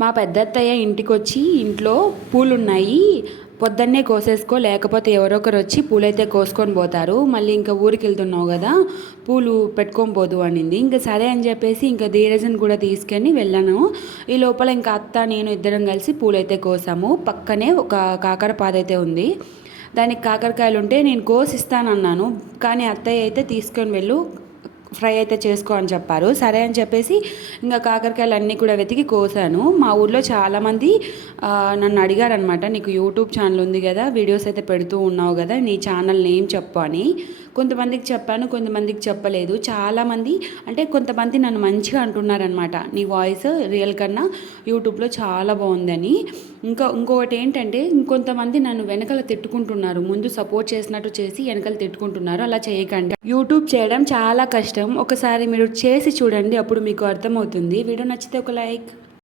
మా పెద్దత్తయ్య ఇంటికొచ్చి ఇంట్లో పూలున్నాయి, పొద్దున్నే కోసేసుకో, లేకపోతే ఎవరో ఒకరు వచ్చి పూలైతే కోసుకొని పోతారు, మళ్ళీ ఇంకా ఊరికి వెళ్తున్నావు కదా పూలు పెట్టుకొని పోదు అనింది. ఇంకా సరే అని చెప్పేసి ఇంకా ధీరజన్ కూడా తీసుకొని వెళ్ళాను. ఈ లోపల ఇంకా అత్త నేను ఇద్దరం కలిసి పూలైతే కోసాము. పక్కనే ఒక కాకర పాదైతే ఉంది, దానికి కాకరకాయలు ఉంటే నేను కోసిస్తానన్నాను, కానీ అత్తయ్య అయితే తీసుకొని వెళ్ళు, ఫ్రై అయితే చేసుకో అని చెప్పారు. సరే అని చెప్పేసి ఇంకా కాకరకాయలు అన్నీ కూడా వెతికి కోసాను. మా ఊర్లో చాలామంది నన్ను అడిగారనమాట, నీకు యూట్యూబ్ ఛానల్ ఉంది కదా, వీడియోస్ అయితే పెడుతూ ఉన్నావు కదా, నీ ఛానల్ నేమ్ చెప్పు అని. కొంతమందికి చెప్పాను, కొంతమందికి చెప్పలేదు. చాలామంది అంటే కొంతమంది నన్ను మంచిగా అంటున్నారనమాట, నీ వాయిస్ రియల్ కన్నా యూట్యూబ్లో చాలా బాగుందని. ఇంకొకటి ఏంటంటే, ఇంకొంతమంది నన్ను వెనకాల తిట్టుకుంటున్నారు, ముందు సపోర్ట్ చేసినట్టు చేసి వెనకాల తిట్టుకుంటున్నారు. అలా చేయకండి. యూట్యూబ్ చేయడం చాలా కష్టం, ఒకసారి మీరు చేసి చూడండి, అప్పుడు మీకు అర్థమవుతుంది. వీడియో నచ్చితే ఒక లైక్.